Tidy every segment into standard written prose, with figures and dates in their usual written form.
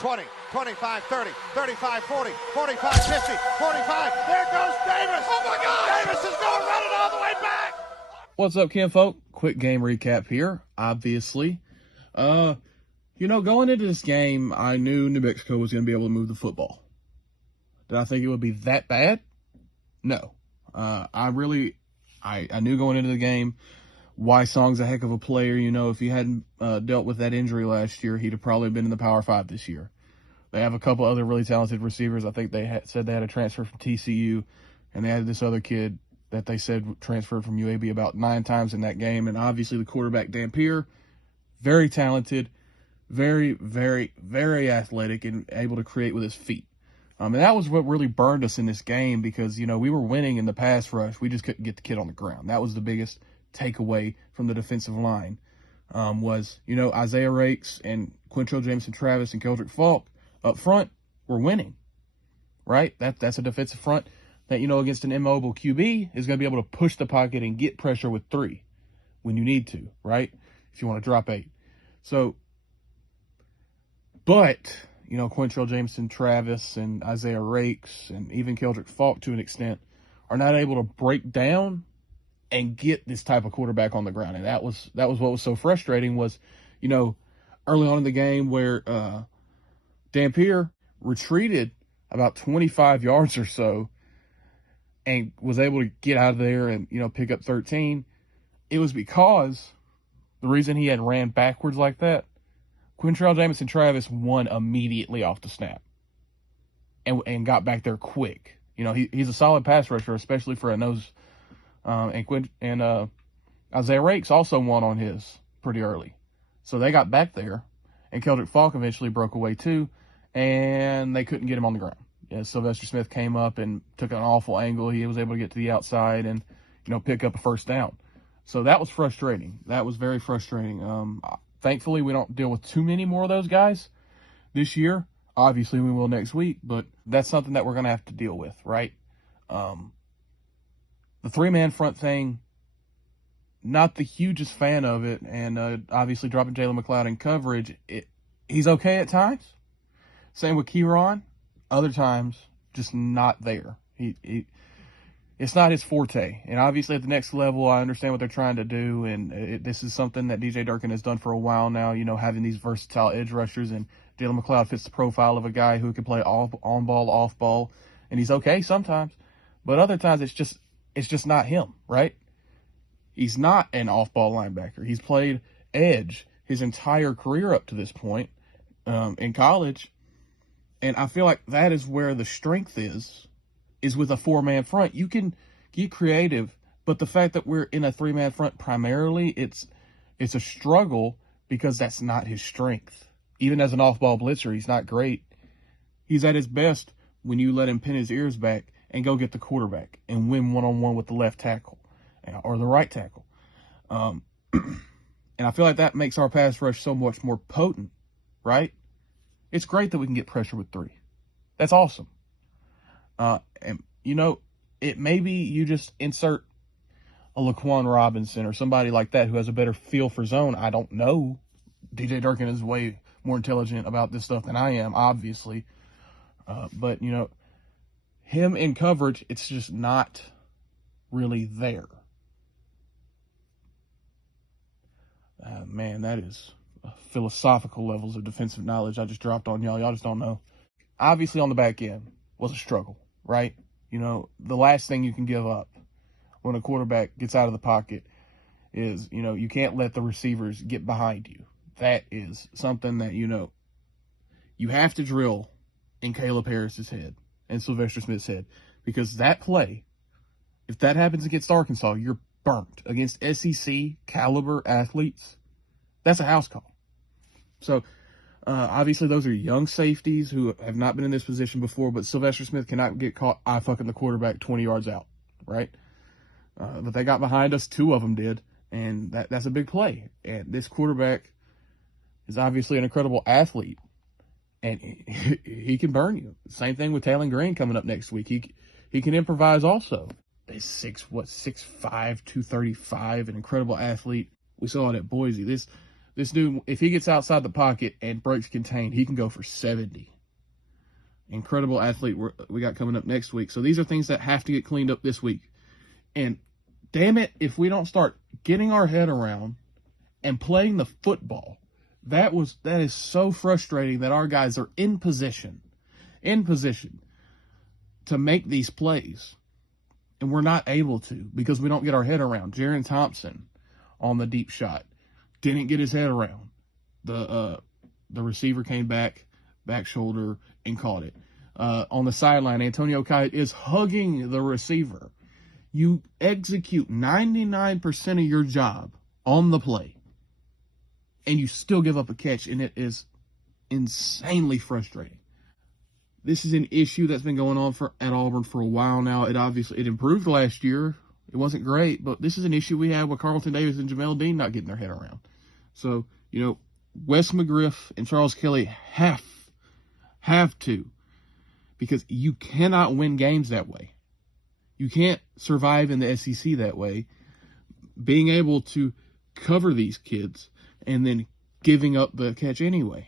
20, 25, 30, 35, 40, 45, 50, 45. There goes Davis. Oh, my God. Davis is going running all the way back. What's up, kinfolk? Quick game recap here, obviously. Going into this game, I knew New Mexico was going to be able to move the football. Did I think it would be that bad? No. I knew going into the game, Wysong's a heck of a player. If he hadn't dealt with that injury last year, he'd have probably been in the Power 5 this year. They have a couple other really talented receivers. I think they said they had a transfer from TCU, and they had this other kid that they said transferred from UAB about 9 times in that game. And obviously the quarterback, Dampier, very talented, very, very, very athletic and able to create with his feet. And that was what really burned us in this game because, we were winning in the pass rush. We just couldn't get the kid on the ground. That was the biggest takeaway from the defensive line was, Isaiah Rakes and Quintrell Jameson-Travis and Keldrick Falk up front were winning, right? That's a defensive front that, against an immobile QB is going to be able to push the pocket and get pressure with 3 when you need to, right? If you want to drop 8. So, but, Quintrell Jameson-Travis and Isaiah Rakes and even Keldrick Falk to an extent are not able to break down and get this type of quarterback on the ground. And that was what was so frustrating was, early on in the game where Dampier retreated about 25 yards or so and was able to get out of there and, pick up 13. It was because the reason he had ran backwards like that, Quintrell Jameson-Travis won immediately off the snap and got back there quick. He's a solid pass rusher, especially for a nose. And Isaiah Rakes also won on his pretty early. So they got back there, and Keldrick Falk eventually broke away too, and they couldn't get him on the ground. Yeah, Sylvester Smith came up and took an awful angle. He was able to get to the outside and, pick up a first down. So that was frustrating. That was very frustrating. Thankfully, we don't deal with too many more of those guys this year. Obviously, we will next week, but that's something that we're going to have to deal with, right? The 3-man front thing, not the hugest fan of it, and obviously dropping Jalen McLeod in coverage, he's okay at times. Same with Kieron. Other times, just not there. It's not his forte. And obviously at the next level, I understand what they're trying to do, and this is something that DJ Durkin has done for a while now, having these versatile edge rushers, and Jalen McLeod fits the profile of a guy who can play on ball, off ball, and he's okay sometimes. But other times it's just not him, right? He's not an off-ball linebacker. He's played edge his entire career up to this point in college, and I feel like that is where the strength is with a 4-man front. You can get creative, but the fact that we're in a 3-man front primarily, it's a struggle because that's not his strength. Even as an off-ball blitzer, he's not great. He's at his best when you let him pin his ears back and go get the quarterback and win one-on-one with the left tackle or the right tackle. And I feel like that makes our pass rush so much more potent, right? It's great that we can get pressure with 3. That's awesome. And, it maybe you just insert a Laquan Robinson or somebody like that who has a better feel for zone. I don't know. DJ Durkin is way more intelligent about this stuff than I am, obviously. But, him in coverage, it's just not really there. Man, that is philosophical levels of defensive knowledge I just dropped on y'all. Y'all just don't know. Obviously, on the back end was a struggle, right? The last thing you can give up when a quarterback gets out of the pocket is, you can't let the receivers get behind you. That is something that, you have to drill in Caleb Harris's head and Sylvester Smith's head, because that play, if that happens against Arkansas, you're burnt. Against SEC caliber athletes, that's a house call. So, obviously those are young safeties who have not been in this position before, but Sylvester Smith cannot get caught eye-fucking the quarterback 20 yards out, right? But they got behind us, 2 of them did, and that's a big play. And this quarterback is obviously an incredible athlete, and he can burn you. Same thing with Talon Green coming up next week. He can improvise also. He's 6'5", 235, an incredible athlete. We saw it at Boise. This This dude, if he gets outside the pocket and breaks contained, he can go for 70. Incredible athlete we got coming up next week. So these are things that have to get cleaned up this week. And damn it, if we don't start getting our head around and playing the football, that is so frustrating that our guys are in position to make these plays. And we're not able to because we don't get our head around. Jaron Thompson on the deep shot didn't get his head around. The receiver came back shoulder, and caught it. On the sideline, Antonio Kai is hugging the receiver. You execute 99% of your job on the play, and you still give up a catch, and it is insanely frustrating. This is an issue that's been going on at Auburn for a while now. It improved last year. It wasn't great, but this is an issue we had with Carlton Davis and Jamel Dean not getting their head around. So, Wes McGriff and Charles Kelly have to, because you cannot win games that way. You can't survive in the SEC that way. Being able to cover these kids and then giving up the catch anyway.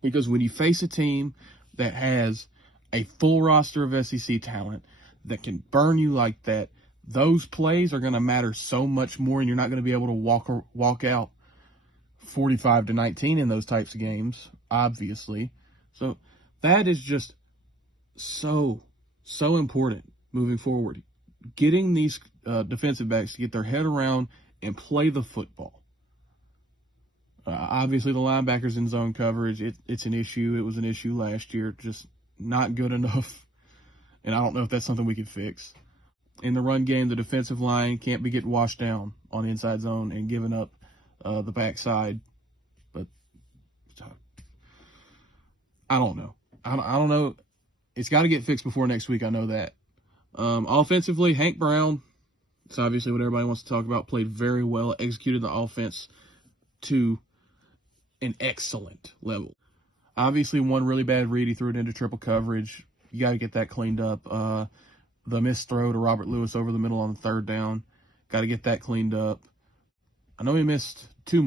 Because when you face a team that has a full roster of SEC talent that can burn you like that, those plays are going to matter so much more, and you're not going to be able to walk out 45-19 in those types of games, obviously. So that is just so important moving forward. Getting these defensive backs to get their head around and play the football. Obviously, the linebackers in zone coverage, it's an issue. It was an issue last year, just not good enough. And I don't know if that's something we can fix. In the run game, the defensive line can't be getting washed down on the inside zone and giving up the backside. But I don't know. I don't know. It's got to get fixed before next week. I know that. Offensively, Hank Brown, it's obviously what everybody wants to talk about, played very well, executed the offense to an excellent level. Obviously, one really bad read, he threw it into triple coverage. You got to get that cleaned up. The missed throw to Robert Lewis over the middle on the third down, got to get that cleaned up. I know he missed two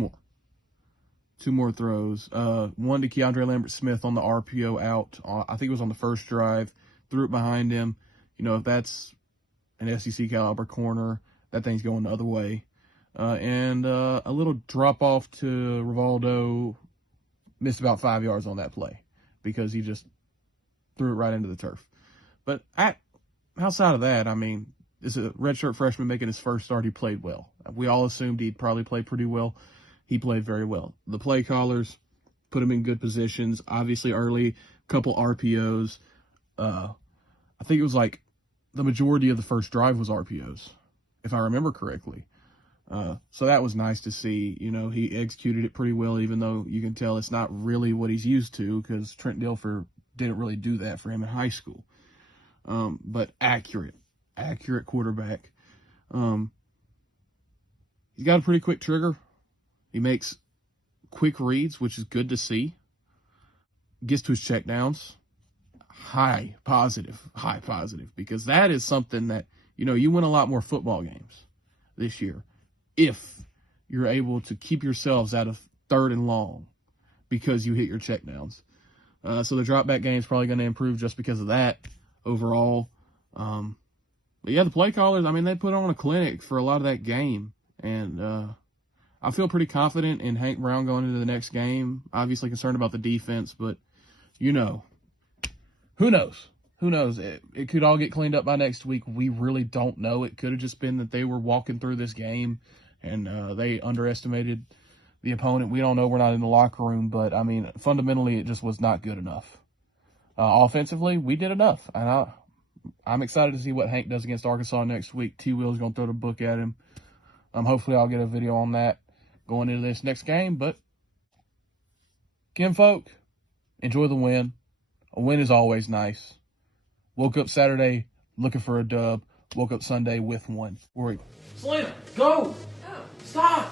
more throws. One to Keandre Lambert-Smith on the RPO out. I think it was on the first drive. Threw it behind him. If that's an SEC caliber corner, that thing's going the other way. And a little drop off to Rivaldo, missed about 5 yards on that play because he just threw it right into the turf. But outside of that, this is a redshirt freshman making his first start. He played well. We all assumed he'd probably play pretty well. He played very well. The play callers put him in good positions. Obviously, early, couple RPOs. I think it was like the majority of the first drive was RPOs, if I remember correctly. So that was nice to see. He executed it pretty well, even though you can tell it's not really what he's used to because Trent Dilfer didn't really do that for him in high school. But accurate quarterback. He's got a pretty quick trigger. He makes quick reads, which is good to see. Gets to his checkdowns. High positive, because that is something that, you win a lot more football games this year if you're able to keep yourselves out of third and long because you hit your checkdowns. So the drop back game is probably going to improve just because of that overall. But yeah, the play callers, they put on a clinic for a lot of that game. And I feel pretty confident in Hank Brown going into the next game. Obviously concerned about the defense, but who knows? Who knows? It could all get cleaned up by next week. We really don't know. It could have just been that they were walking through this game and they underestimated the opponent. We don't know. We're not in the locker room, but fundamentally, it just was not good enough. Offensively, we did enough, and I'm excited to see what Hank does against Arkansas next week. T-Will's going to throw the book at him. Hopefully, I'll get a video on that going into this next game. But kinfolk, enjoy the win. A win is always nice. Woke up Saturday looking for a dub. Woke up Sunday with one. Selena, go! Stop!